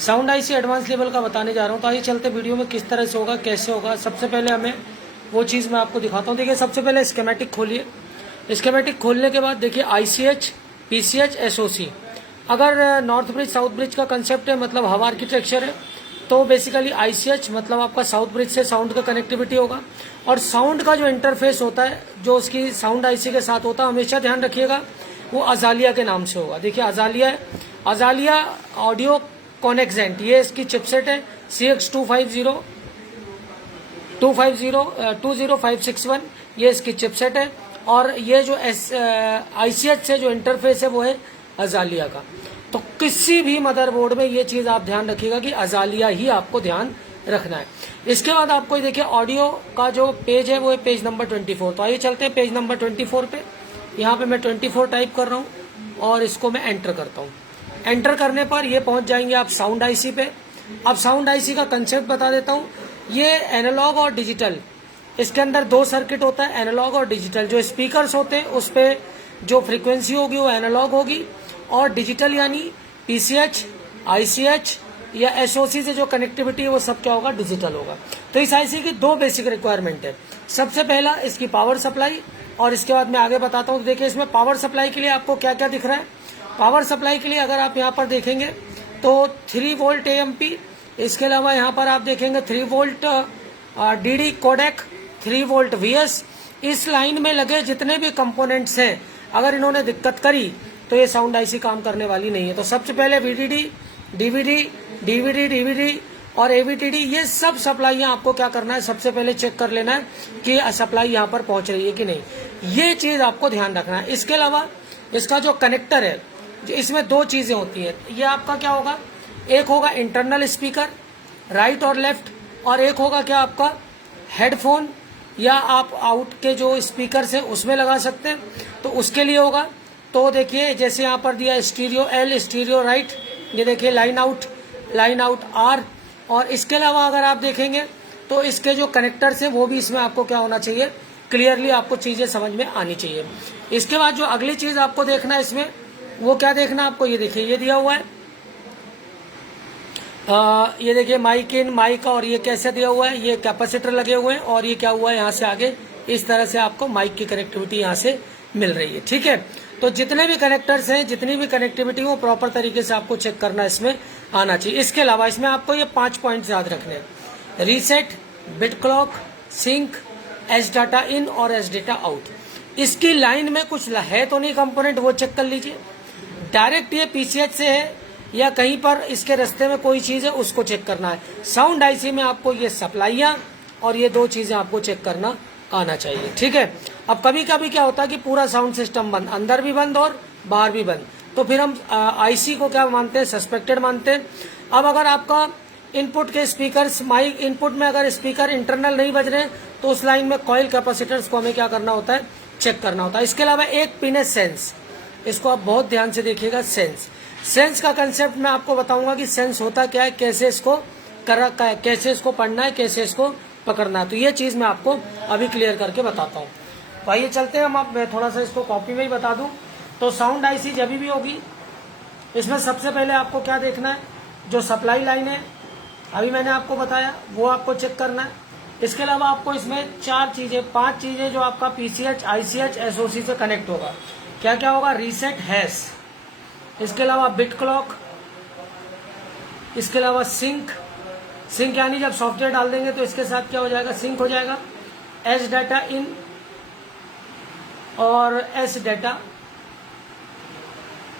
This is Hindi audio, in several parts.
साउंड आईसी एडवांस लेवल का बताने जा रहा हूँ। तो आइए चलते वीडियो में किस तरह से होगा, कैसे होगा। सबसे पहले हमें वो चीज़ मैं आपको दिखाता हूँ। देखिए सबसे पहले स्कीमेटिक खोलिए। स्कीमेटिक खोलने के बाद देखिए ICH, PCH, SOC। अगर नॉर्थ ब्रिज साउथ ब्रिज का कंसेप्ट है, मतलब हवा आर्किटेक्चर है, तो बेसिकली ICH मतलब आपका साउथ ब्रिज से साउंड का कनेक्टिविटी होगा। और साउंड का जो इंटरफेस होता है, जो उसकी साउंड आईसी के साथ होता है, हमेशा ध्यान रखिएगा वो अजालिया के नाम से होगा। देखिए अजालिया है, अजालिया ऑडियो कॉनेक्सेंट, ये इसकी चिपसेट है CX250561, ये इसकी चिपसेट है। और ये जो ICH से जो इंटरफेस है वो है अजालिया का। तो किसी भी मदरबोर्ड में ये चीज़ आप ध्यान रखिएगा कि अजालिया ही आपको ध्यान रखना है। इसके बाद आपको देखिए ऑडियो का जो पेज है वो है पेज नंबर 24। तो आइए चलते हैं पेज नंबर 24 पे। यहाँ पे मैं 24 टाइप कर रहा हूँ और इसको मैं एंटर करता हूँ। एंटर करने पर ये पहुँच जाएंगे आप साउंड आईसी पे। अब साउंड आईसी का कंसेप्ट बता देता हूँ। ये एनालॉग और डिजिटल, इसके अंदर दो सर्किट होता है, एनालॉग और डिजिटल। जो स्पीकर्स होते हैं उस पर जो फ्रीक्वेंसी होगी वो एनालॉग होगी, और डिजिटल यानी PCH, ICH या SOC से जो कनेक्टिविटी है वो सब क्या होगा, डिजिटल होगा। तो इस आईसी की दो बेसिक रिक्वायरमेंट है। सबसे पहला इसकी पावर सप्लाई, और इसके बाद मैं आगे बताता हूँ। देखिए इसमें पावर सप्लाई के लिए आपको क्या क्या दिख रहा है। पावर सप्लाई के लिए अगर आप यहाँ पर देखेंगे तो 3 वोल्ट AMP, इसके अलावा यहाँ पर आप देखेंगे 3 volt DD codec, 3 volt VS। इस लाइन में लगे जितने भी कंपोनेंट्स हैं, अगर इन्होंने दिक्कत करी तो ये साउंड आईसी काम करने वाली नहीं है। तो सबसे पहले VDD, DVD और AVTD, ये सब सप्लाईयाँ आपको क्या करना है, सबसे पहले चेक कर लेना है कि सप्लाई यहाँ पर पहुँच रही है कि नहीं। ये चीज़ आपको ध्यान रखना है। इसके अलावा इसका जो कनेक्टर है, इसमें दो चीज़ें होती है। ये आपका क्या होगा, एक होगा इंटरनल स्पीकर राइट और लेफ्ट, और एक होगा क्या आपका हेडफोन, या आप आउट के जो स्पीकर है उसमें लगा सकते हैं, तो उसके लिए होगा। तो देखिए जैसे यहाँ पर दिया स्टीरियो L, स्टीरियो राइट, ये देखिए लाइन आउट R। और इसके अलावा अगर आप देखेंगे तो इसके जो कनेक्टर्स हैं वो भी इसमें आपको क्या होना चाहिए, क्लियरली आपको चीज़ें समझ में आनी चाहिए। इसके बाद जो अगली चीज़ आपको देखना है इसमें, वो क्या देखना है आपको, ये देखिए ये दिया हुआ है, ये देखिए माइक इन माइक, और ये कैसे दिया हुआ है, ये कैपेसिटर लगे हुए हैं, और ये क्या हुआ है यहाँ से आगे इस तरह से आपको माइक की कनेक्टिविटी यहाँ से मिल रही है। ठीक है, तो जितने भी कनेक्टर्स हैं, जितनी भी कनेक्टिविटी वो प्रॉपर तरीके से आपको चेक करना इसमें आना चाहिए। इसके अलावा इसमें आपको ये 5 पॉइंट्स याद रखने हैं: reset, bit clock, sync, S data in और एस डाटा आउट। इसकी लाइन में कुछ है तो नहीं कंपोनेंट, वो चेक कर लीजिए। डायरेक्ट ये PCH से है या कहीं पर इसके रास्ते में कोई चीज़ है, उसको चेक करना है। साउंड आईसी में आपको ये सप्लाइयाँ और ये दो चीज़ें आपको चेक करना आना चाहिए। ठीक है, अब कभी कभी क्या होता है कि पूरा साउंड सिस्टम बंद, अंदर भी बंद और बाहर भी बंद, तो फिर हम आईसी को क्या मानते हैं, सस्पेक्टेड मानते हैं। अब अगर आपका इनपुट के स्पीकर्स, माइक इनपुट में अगर स्पीकर इंटरनल नहीं बज रहे तो उस लाइन में कॉइल कैपेसिटर्स को हमें क्या करना होता है, चेक करना होता है। इसके अलावा एक पिन है सेंस, इसको आप बहुत ध्यान से देखिएगा। सेंस का कंसेप्ट मैं आपको बताऊंगा कि सेंस होता क्या है, कैसे इसको कैसे इसको पढ़ना है, कैसे इसको पकड़ना है। तो ये चीज़ मैं आपको अभी क्लियर करके बताता हूँ। तो आइए चलते हैं हम। अब मैं थोड़ा सा इसको कॉपी में ही बता दूं। तो साउंड आईसी जब भी होगी, इसमें सबसे पहले आपको क्या देखना है, जो सप्लाई लाइन है अभी मैंने आपको बताया वो आपको चेक करना है। इसके अलावा आपको इसमें 5 चीज़ें जो आपका PCH, ICH, SOC से कनेक्ट होगा, क्या क्या होगा, रीसेट, हैश, इसके अलावा बिट क्लॉक, इसके अलावा सिंक यानी जब सॉफ्टवेयर डाल देंगे तो इसके साथ क्या हो जाएगा, सिंक हो जाएगा, एस डाटा इन और एस डाटा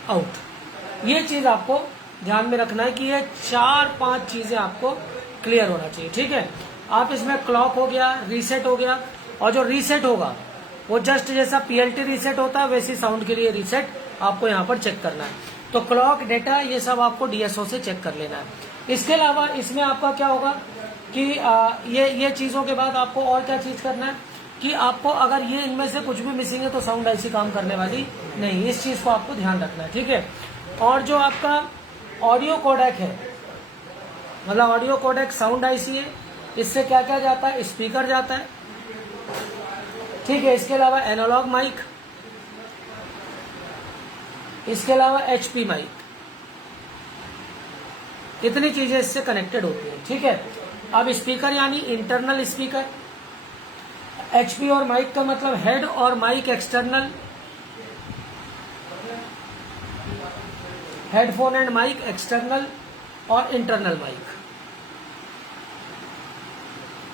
आउट। ये चीज आपको ध्यान में रखना है कि ये 4-5 चीजें आपको क्लियर होना चाहिए। ठीक है, आप इसमें क्लॉक हो गया, रीसेट हो गया, और जो रीसेट होगा वो जस्ट जैसा PLT रीसेट होता है वैसी साउंड के लिए रीसेट आपको यहाँ पर चेक करना है। तो क्लॉक, डेटा, ये सब आपको DSO से चेक कर लेना है। इसके अलावा इसमें आपका क्या होगा कि ये चीज़ों के बाद आपको और क्या चीज़ करना है कि आपको अगर ये इनमें से कुछ भी मिसिंग है तो साउंड आईसी काम करने वाली नहीं, इस चीज़ को आपको ध्यान रखना है। ठीक है, और जो आपका ऑडियो कोडेक है, मतलब ऑडियो कोडेक साउंड आईसी है, इससे क्या क्या जाता है, स्पीकर जाता है। ठीक है, इसके अलावा एनालॉग माइक, इसके अलावा HP माइक, इतनी चीजें इससे कनेक्टेड होती है, ठीक है। अब स्पीकर यानी इंटरनल स्पीकर, एचपी और माइक का मतलब हेड और mic external, headphone and mic external और इंटरनल माइक,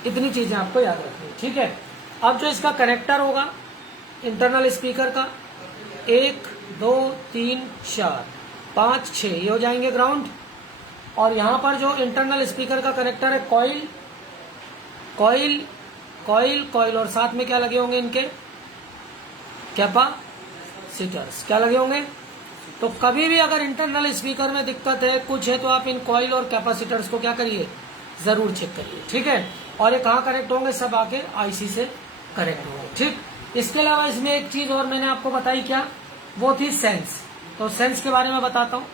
इतनी चीजें आपको याद रखनी है, ठीक है। अब जो इसका कनेक्टर होगा इंटरनल स्पीकर का, 1 2 3 4 5 6 ये हो जाएंगे ग्राउंड। और यहां पर जो इंटरनल स्पीकर का कनेक्टर है कॉइल, कॉइल कॉइल कॉइल, और साथ में क्या लगे होंगे इनके कैपेसिटर्स, क्या लगे होंगे। तो कभी भी अगर इंटरनल स्पीकर में दिक्कत है, कुछ है, तो आप इन कॉइल और कैपेसिटर्स को क्या करिए, जरूर चेक करिए, ठीक है। और ये कहाँ कनेक्ट होंगे, सब आके आईसी से कनेक्ट होंगे, ठीक। इसके अलावा इसमें एक चीज और मैंने आपको बताई, क्या वो थी सेंस। तो सेंस के बारे में बताता हूं।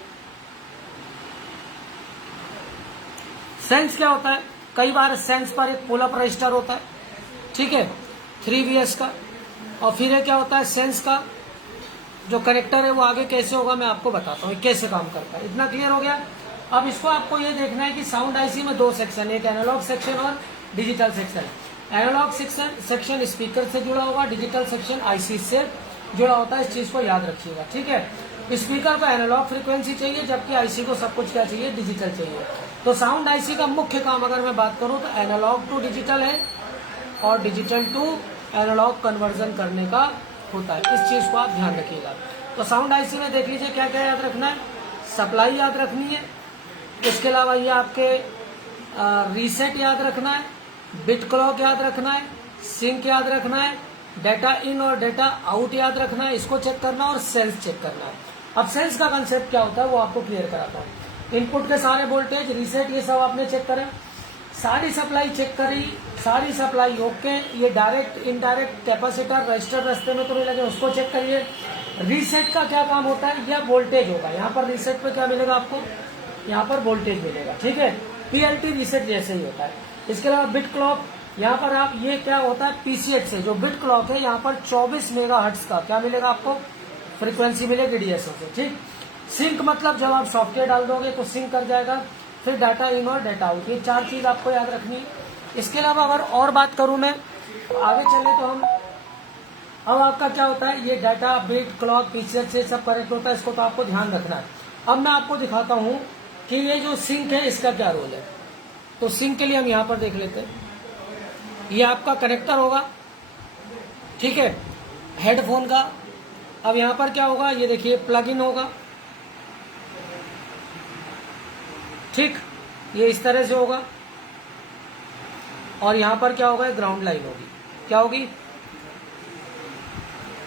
सेंस क्या होता है, कई बार सेंस पर एक पुल अप रजिस्टर होता है, ठीक है, 3VS का। और फिर क्या होता है, सेंस का जो कनेक्टर है वो आगे कैसे होगा मैं आपको बताता हूँ कैसे काम करता है। इतना क्लियर हो गया। अब इसको आपको ये देखना है कि साउंड आईसी में 2 सेक्शन, एक एनालॉग सेक्शन और digital section. Analog section speaker से जुड़ा होगा, डिजिटल सेक्शन आईसी से जुड़ा होता है, इस चीज को याद रखिएगा, ठीक है। स्पीकर को एनालॉग फ्रीक्वेंसी चाहिए, जबकि आईसी को सब कुछ क्या चाहिए, डिजिटल चाहिए। तो साउंड आईसी का मुख्य काम अगर मैं बात करूं तो एनालॉग टू डिजिटल है और डिजिटल टू एनालॉग कन्वर्जन करने का होता है, इस चीज को आप ध्यान रखिएगा। तो साउंड आईसी में देख लीजिए क्या क्या याद रखना है, सप्लाई याद रखनी है, इसके अलावा ये आपके रीसेट याद रखना है, बिट क्लॉक याद रखना है, सिंक याद रखना है, डेटा इन और डेटा आउट याद रखना है, इसको चेक करना और सेंस चेक करना है। अब सेंस का कंसेप्ट क्या होता है वो आपको क्लियर कराता हूँ। इनपुट के सारे वोल्टेज, रीसेट, ये सब आपने चेक करा, सारी सप्लाई चेक करी, सारी सप्लाई ओके। ये डायरेक्ट इनडायरेक्ट कैपेसिटर रजिस्टर रास्ते में तो नहीं लगे, उसको चेक करिए। रीसेट का क्या काम होता है, यह वोल्टेज होगा, यहाँ पर रीसेट पे क्या मिलेगा आपको, यहाँ पर वोल्टेज मिलेगा, ठीक है। पीएलटी रीसेट जैसे ही होता है। इसके अलावा बिट क्लॉक, यहाँ पर आप ये क्या होता है, पीसीएच से जो बिट क्लॉक है यहाँ पर 24 मेगाहर्ट्ज का क्या मिलेगा आपको, फ्रीक्वेंसी मिलेगी डीएसओ से, ठीक। सिंक मतलब जब आप सॉफ्टवेयर डाल दोगे तो सिंक कर जाएगा। फिर डाटा इन और डाटा आउट, ये 4 चीज आपको याद रखनी है। इसके अलावा अगर और बात करूं मैं तो आगे चले तो हम, अब आपका क्या होता है, ये डाटा बिट क्लॉक पीसीएच से सब करेक्ट होता है, इसको तो आपको ध्यान रखना है। अब मैं आपको दिखाता हूं कि ये जो सिंक है इसका क्या रोल है। तो सिंक के लिए हम यहाँ पर देख लेते हैं, ये आपका कनेक्टर होगा, ठीक है, हेडफोन का। अब यहाँ पर क्या होगा, ये देखिए प्लग इन होगा, ठीक, ये इस तरह से होगा। और यहां पर क्या होगा, ग्राउंड लाइन होगी, क्या होगी,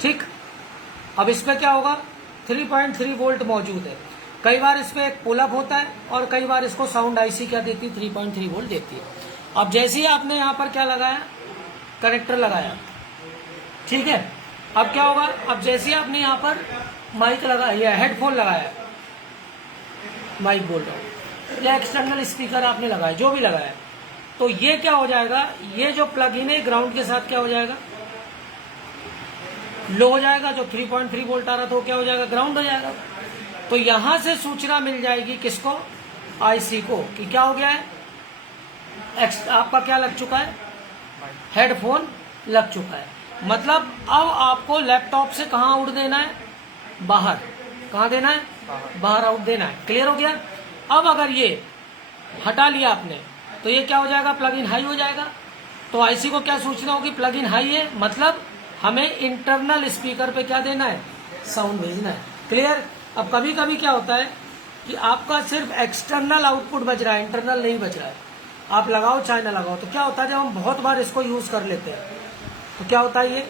ठीक। अब इसमें क्या होगा, 3.3 वोल्ट मौजूद है। कई बार इसमें एक पुल अप होता है और कई बार इसको साउंड आईसी क्या देती है, 3.3 वोल्ट देती है। अब जैसे ही आपने यहाँ पर क्या लगाया, कनेक्टर लगाया, ठीक है। अब क्या होगा, अब जैसे ही आपने यहाँ पर माइक लगाया, हेडफोन लगाया, माइक बोल रहा हूँ, या एक्सटर्नल स्पीकर आपने लगाया, जो भी लगाया, तो ये क्या हो जाएगा, ये जो प्लग इन है ग्राउंड के साथ क्या हो जाएगा, लो हो जाएगा। जो 3.3 वोल्ट आ रहा था वो क्या हो जाएगा, ग्राउंड हो जाएगा। तो यहां से सूचना मिल जाएगी किसको, आईसी को, कि क्या हो गया है, आपका क्या लग चुका है, हेडफोन लग चुका है। मतलब अब आपको लैपटॉप से कहां आउट देना है, बाहर, कहां देना है, बाहर आउट देना है। क्लियर हो गया। अब अगर ये हटा लिया आपने तो ये क्या हो जाएगा, प्लग इन हाई हो जाएगा। तो आईसी को क्या सूचना होगी, प्लग इन हाई है, मतलब हमें इंटरनल स्पीकर पे क्या देना है, साउंड भेजना है। क्लियर। अब कभी कभी क्या होता है कि आपका सिर्फ एक्सटर्नल आउटपुट बज रहा है, इंटरनल नहीं बज रहा है, आप लगाओ चाहे ना लगाओ। तो क्या होता है, जब हम बहुत बार इसको यूज कर लेते हैं तो क्या होता है, ये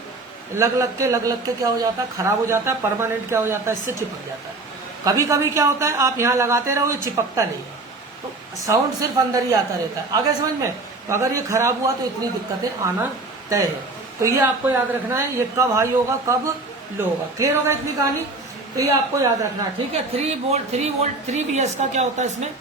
लग लग के क्या हो जाता है, खराब हो जाता है, परमानेंट क्या हो जाता है, इससे चिपक जाता है। कभी कभी क्या होता है, आप यहाँ लगाते रहो, ये चिपकता नहीं है, तो साउंड सिर्फ अंदर ही आता रहता है। आगे समझ में। तो अगर ये खराब हुआ तो इतनी दिक्कतें आना तय है। तो ये आपको याद रखना है, ये कब हाई होगा कब लो होगा। क्लियर होगा इतनी कहानी। तो ये आपको याद रखना है, ठीक है। 3VS का क्या होता है, इसमें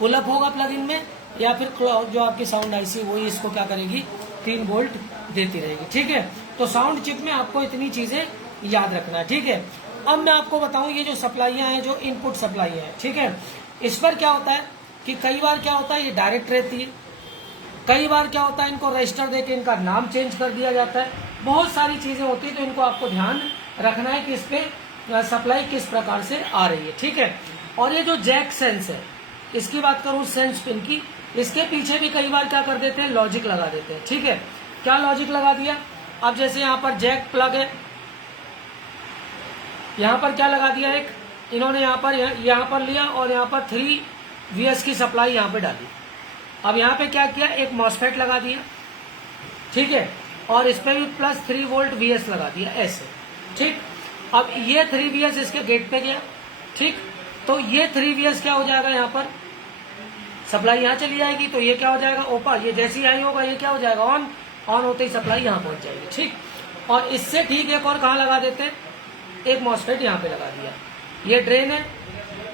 पुल अप होगा प्लग इन में, या फिर जो आपकी साउंड आईसी वही इसको क्या करेगी, 3 वोल्ट देती रहेगी, ठीक है। तो साउंड चिप में आपको इतनी चीजें याद रखना है, ठीक है। अब मैं आपको बताऊं, ये जो सप्लाइयां हैं, जो इनपुट सप्लाई है, ठीक है, इस पर क्या होता है, कि कई बार क्या होता है ये डायरेक्ट रहती है, कई बार क्या होता है इनको रजिस्टर देके इनका नाम चेंज कर दिया जाता है, बहुत सारी चीजें होती है। तो इनको आपको ध्यान रखना है कि इस पे सप्लाई किस प्रकार से आ रही है, ठीक है। और ये जो जैक सेंस है, इसकी बात करूं सेंस पिन की, इसके पीछे भी कई बार क्या कर देते हैं, लॉजिक लगा देते हैं, ठीक है। क्या लॉजिक लगा दिया, अब जैसे यहाँ पर जैक प्लग है, यहाँ पर क्या लगा दिया, एक इन्होंने यहाँ पर लिया और यहाँ पर 3 VS की सप्लाई यहाँ पे डाली। अब यहाँ पे क्या किया, एक मॉसफेट लगा दिया, ठीक है, और इस पे भी +3 वोल्ट VS लगा दिया ऐसे, ठीक। अब ये 3 VS इसके गेट पे गया, ठीक, तो ये 3 VS क्या हो जाएगा, यहाँ पर सप्लाई यहाँ चली जाएगी, तो ये क्या हो जाएगा, ओपन। ये जैसे ही आई होगा ये क्या हो जाएगा, ऑन होते ही सप्लाई यहाँ पहुंच जाएगी, ठीक। और इससे ठीक एक और कहाँ लगा देते हैं, एक मॉसफेट यहाँ पे लगा दिया। ये ड्रेन है,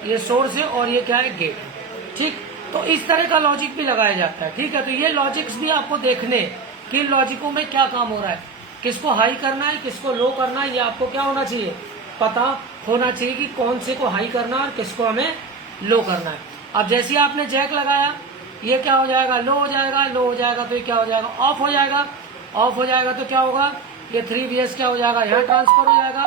ये सोर्स है, और ये क्या है, गेट है, ठीक। तो इस तरह का लॉजिक भी लगाया जाता है, ठीक है। तो ये लॉजिक्स भी आपको देखने कि इन लॉजिकों में क्या काम हो रहा है, किसको हाई करना है, किसको लो करना है, ये आपको क्या होना चाहिए, पता होना चाहिए कि कौन से को हाई करना है और किसको हमें लो करना है। अब जैसे आपने जैक लगाया, ये क्या हो जाएगा, लो हो जाएगा, लो हो जाएगा तो ये क्या हो जाएगा, ऑफ हो जाएगा, ऑफ हो जाएगा तो क्या होगा, ये 3 VS क्या हो जाएगा, यहाँ ट्रांसफर हो जाएगा।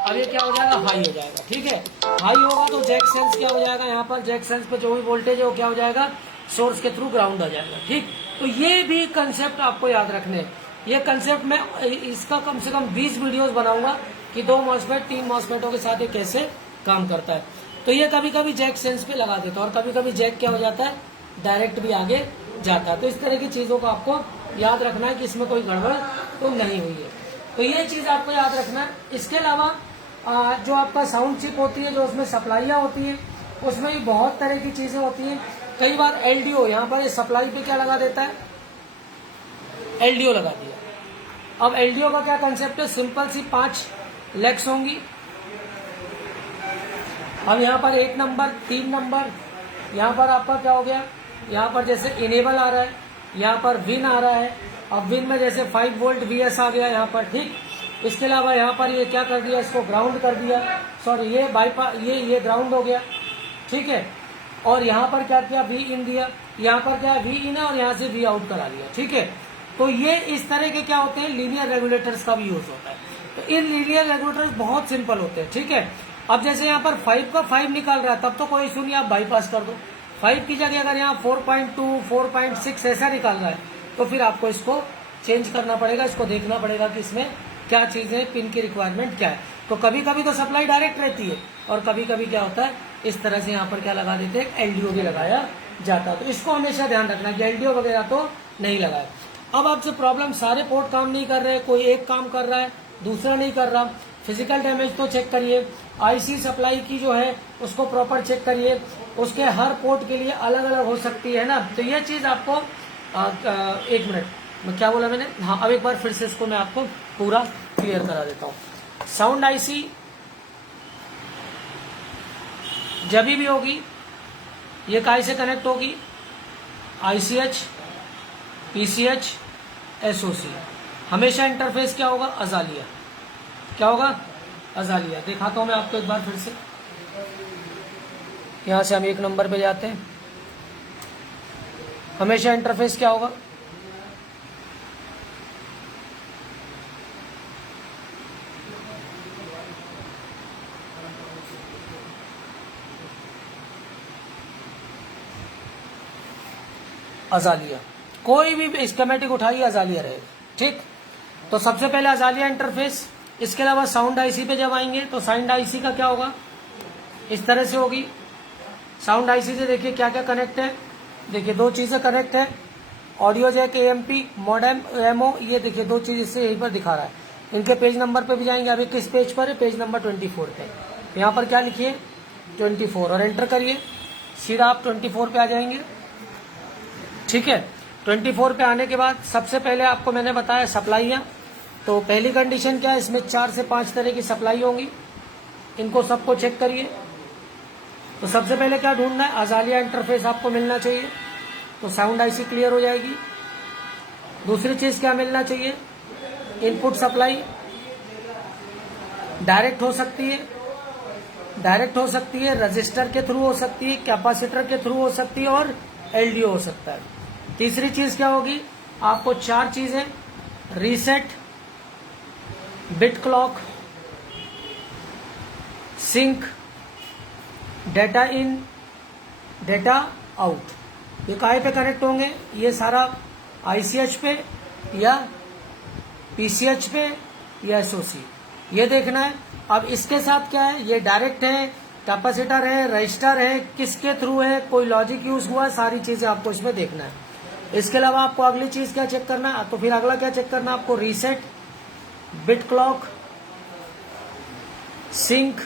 अब ये क्या हो जाएगा, हाई हो जाएगा, ठीक है। हाई होगा तो जैक सेंस क्या हो जाएगा, यहाँ पर जैक सेंस पे जो भी वोल्टेज है वो क्या हो जाएगा, सोर्स के थ्रू ग्राउंड हो जाएगा, ठीक। तो ये भी कंसेप्ट आपको याद रखने, ये कंसेप्ट में इसका कम से कम 20 वीडियोस बनाऊंगा कि 2 मॉसफेट 3 मॉसफेटों के साथ ये कैसे काम करता है। तो ये कभी कभी जैक सेंस पे लगा देता है और कभी कभी जैक क्या हो जाता है, डायरेक्ट भी आगे जाता है। तो इस तरह की चीजों को आपको याद रखना है कि इसमें कोई गड़बड़ तो नहीं हुई है। तो ये चीज आपको याद रखना है। इसके अलावा जो आपका साउंड चिप होती है, जो उसमें सप्लाइयाँ होती है, उसमें भी बहुत तरह की चीजें होती हैं। कई बार LDO यहाँ पर सप्लाई पे क्या लगा देता है, LDO लगा दिया। अब LDO का क्या कंसेप्ट है, सिंपल सी 5 लेग्स होंगी। अब यहाँ पर 1 नंबर 3 नंबर, यहाँ पर आपका क्या हो गया, यहाँ पर जैसे इनेबल आ रहा है, यहाँ पर विन आ रहा है। अब विन में जैसे 5 वोल्ट VS आ गया यहाँ पर, ठीक। इसके अलावा यहाँ पर ये क्या कर दिया, इसको ग्राउंड कर दिया, सॉरी ये बाईपास, ये ग्राउंड हो गया, ठीक है। और यहाँ पर क्या किया, V इन दिया, यहाँ पर क्या V इन है और यहाँ से V आउट करा दिया, ठीक है। तो ये इस तरह के क्या होते हैं, लीनियर रेगुलेटर्स का भी यूज होता है। तो इन लीनियर रेगुलेटर्स बहुत सिंपल होते हैं, ठीक है। अब जैसे यहाँ पर 5 का 5 निकाल रहा है, तब तो कोई इशू नहीं, आप बाईपास कर दो। 5 की जगह अगर यहाँ 4.2 4.6 ऐसा निकाल रहा है, तो फिर आपको इसको चेंज करना पड़ेगा, इसको देखना पड़ेगा कि इसमें क्या चीजें, पिन की रिक्वायरमेंट क्या है। तो कभी कभी तो सप्लाई डायरेक्ट रहती है और कभी कभी क्या होता है, इस तरह से यहाँ पर क्या लगा देते हैं, LDO भी लगाया जाता है। तो इसको हमेशा ध्यान रखना कि LDO वगैरह तो नहीं लगाए। अब आपसे प्रॉब्लम, सारे पोर्ट काम नहीं कर रहे, कोई एक काम कर रहा है दूसरा नहीं कर रहा, फिजिकल डैमेज तो चेक करिए, IC सप्लाई की जो है उसको प्रॉपर चेक करिए, उसके हर पोर्ट के लिए अलग अलग हो सकती है ना। तो ये चीज आपको 1 मिनट मैं क्या बोला मैंने, हाँ अब एक बार फिर से इसको मैं आपको पूरा क्लियर करा देता हूँ। साउंड IC जब भी होगी, ये काय से कनेक्ट होगी, ICH PCH SOC। हमेशा इंटरफेस क्या होगा, अजालिया, क्या होगा, अजालिया। दिखाता हूं मैं आपको एक बार फिर से, यहां से हम 1 नंबर पे जाते हैं। हमेशा इंटरफेस क्या होगा, अजालिया। कोई भी स्कीमेटिक उठाइए, अजालिया रहेगा, ठीक। तो सबसे पहले अजालिया इंटरफेस। इसके अलावा साउंड IC पे जब आएंगे तो साउंड IC का क्या होगा, इस तरह से होगी। साउंड IC से देखिए क्या क्या कनेक्ट है, देखिए 2 चीजें कनेक्ट है, audio jack AMP modem MO, ये देखिए 2 चीज इससे यहीं पर दिखा रहा है। इनके पेज नंबर पे भी जाएंगे। अभी किस पेज पर है, पेज नंबर 24 पे। यहाँ पर क्या लिखिए, 24 और एंटर करिए, सीधा आप 24 पे आ जाएंगे, ठीक है। 24 पे आने के बाद सबसे पहले आपको मैंने बताया सप्लाइयाँ। तो पहली कंडीशन क्या है, इसमें 4 से 5 तरह की सप्लाई होंगी, इनको सबको चेक करिए। तो सबसे पहले क्या ढूंढना है, अजालिया इंटरफेस आपको मिलना चाहिए, तो साउंड IC क्लियर हो जाएगी। दूसरी चीज क्या मिलना चाहिए, इनपुट सप्लाई डायरेक्ट हो सकती है डायरेक्ट हो सकती है, रजिस्टर के थ्रू हो सकती है, कैपेसिटर के थ्रू हो सकती है और एलडीओ हो सकता है। तीसरी चीज क्या होगी, आपको 4 चीजें, reset, bit clock, sync, data in, data out, ये काहे पे कनेक्ट होंगे, ये सारा आईसीएच पे या पीसीएच पे या एसओसी, ये देखना है। अब इसके साथ क्या है, ये डायरेक्ट है, कैपेसिटर है, रजिस्टर है, किसके थ्रू है, कोई लॉजिक यूज हुआ है, सारी चीजें आपको इसमें देखना है। इसके अलावा आपको अगली चीज क्या चेक करना है, तो फिर अगला क्या चेक करना है आपको, reset, bit clock, sync,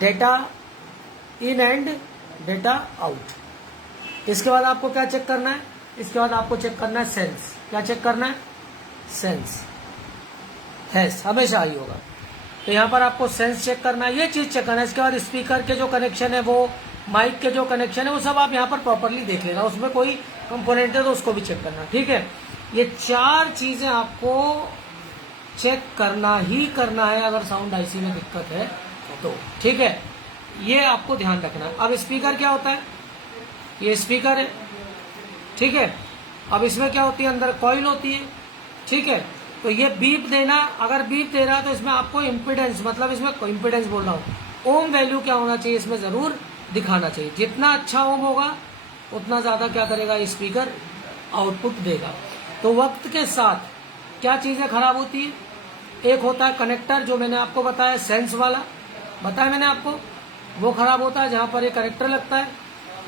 data in and data out. इसके बाद आपको क्या चेक करना है, इसके बाद आपको चेक करना है सेंस। क्या चेक करना है, सेंस, हैश हमेशा आई होगा, तो यहाँ पर आपको सेंस चेक करना है, ये चीज चेक करना है। इसके बाद स्पीकर के जो कनेक्शन है, वो माइक के जो कनेक्शन है, वो सब आप यहाँ पर प्रॉपरली देख लेना, उसमें कोई कंपोनेंट है तो उसको भी चेक करना, ठीक है। ये 4 चीजें आपको चेक करना ही करना है अगर साउंड आईसी में दिक्कत है तो, ठीक है, ये आपको ध्यान रखना है। अब स्पीकर क्या होता है, ये स्पीकर है, ठीक है। अब इसमें क्या होती है, अंदर कॉइल होती है, ठीक है। तो ये बीप देना, अगर बीप दे रहा है तो इसमें आपको इम्पिडेंस, मतलब इसमें इम्पिडेंस बोल रहा हूँ, ओम वैल्यू क्या होना चाहिए इसमें जरूर दिखाना चाहिए। जितना अच्छा ओम होगा उतना ज्यादा क्या करेगा, ये स्पीकर आउटपुट देगा। तो वक्त के साथ क्या चीजें खराब होती है, एक होता है कनेक्टर, जो मैंने आपको बताया सेंस वाला बताया मैंने आपको, वो खराब होता है जहां पर ये कनेक्टर लगता है।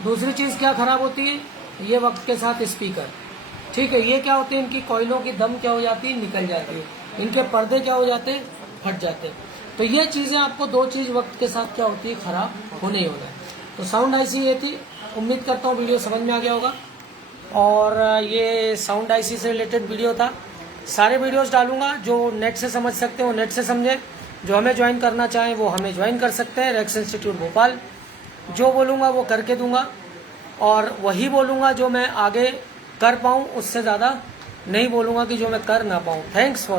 दूसरी चीज क्या खराब होती है, ये वक्त के साथ स्पीकर, ठीक है, ये क्या होते हैं, इनकी कॉइलों की दम क्या हो जाती है, निकल जाती है, इनके पर्दे क्या हो जाते हैं, फट जाते हैं। तो ये चीजें आपको 2 चीज वक्त के साथ क्या होती है, खराब होने ही होना है। तो साउंड आईसी ये थी, उम्मीद करता हूँ वीडियो समझ में आ गया होगा। और ये साउंड आईसी से रिलेटेड वीडियो था। सारे वीडियोस डालूंगा, जो नेट से समझ सकते हो नेट से समझे, जो हमें ज्वाइन करना चाहें वो हमें ज्वाइन कर सकते हैं, रेक्स इंस्टीट्यूट भोपाल। जो बोलूँगा वो करके दूंगा, और वही बोलूँगा जो मैं आगे कर पाऊँ, उससे ज़्यादा नहीं बोलूँगा कि जो मैं कर ना पाऊँ। Thanks for